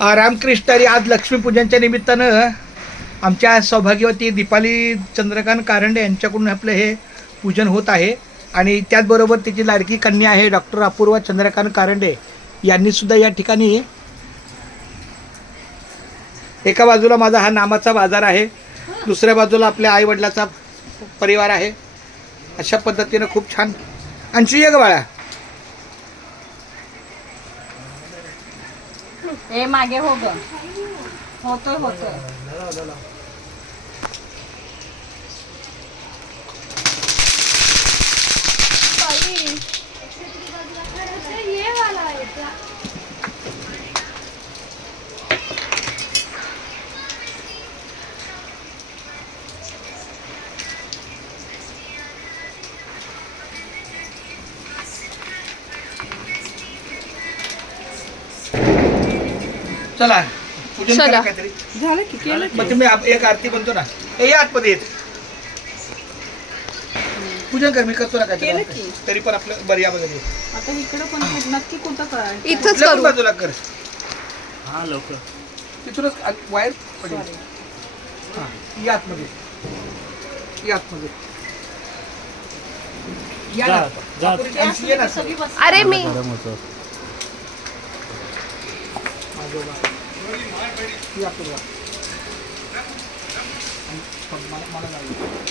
रामकृष्णारी रामकृष्ण आज लक्ष्मीपूजनच्या निमित्तानं आमच्या सौभाग्यवती दीपाली चंद्रकांत कारंडे यांच्याकडून आपलं हे पूजन होत आहे. आणि त्याचबरोबर तिची लाडकी कन्या आहे डॉक्टर अपूर्वा चंद्रकांत कारंडे यांनीसुद्धा या ठिकाणी एका बाजूला माझा हा नामाचा बाजार आहे. दुसऱ्या बाजूला आपल्या आईवडिलाचा परिवार आहे. अशा पद्धतीनं खूप छान. आणखी ये ग बाळा ए मागे हो ग. होतोय होतोय. चला. पूजन करा चला. काहीतरी. झालं की केलं मग तुम्ही आप- एक आरती बनतो ना. ए आतमध्ये येत. पूजन कर मी करतो ना केलं काहीतरी की. तरी पण आपलं बरं या बघा. आता इकडं पण नक्की कुठं करायचं इथंच कुठल्या पण करू. बाजूला कर. हा लवकर. तिथूनच आ- वायर पडेल. हां या आतमध्ये. या आतमध्ये. या जा ना. आता, जा. आपण अंशू ये ना सगळी बस. अरे मी गरम होतं. आजोबा. या आतमध्ये मला- मला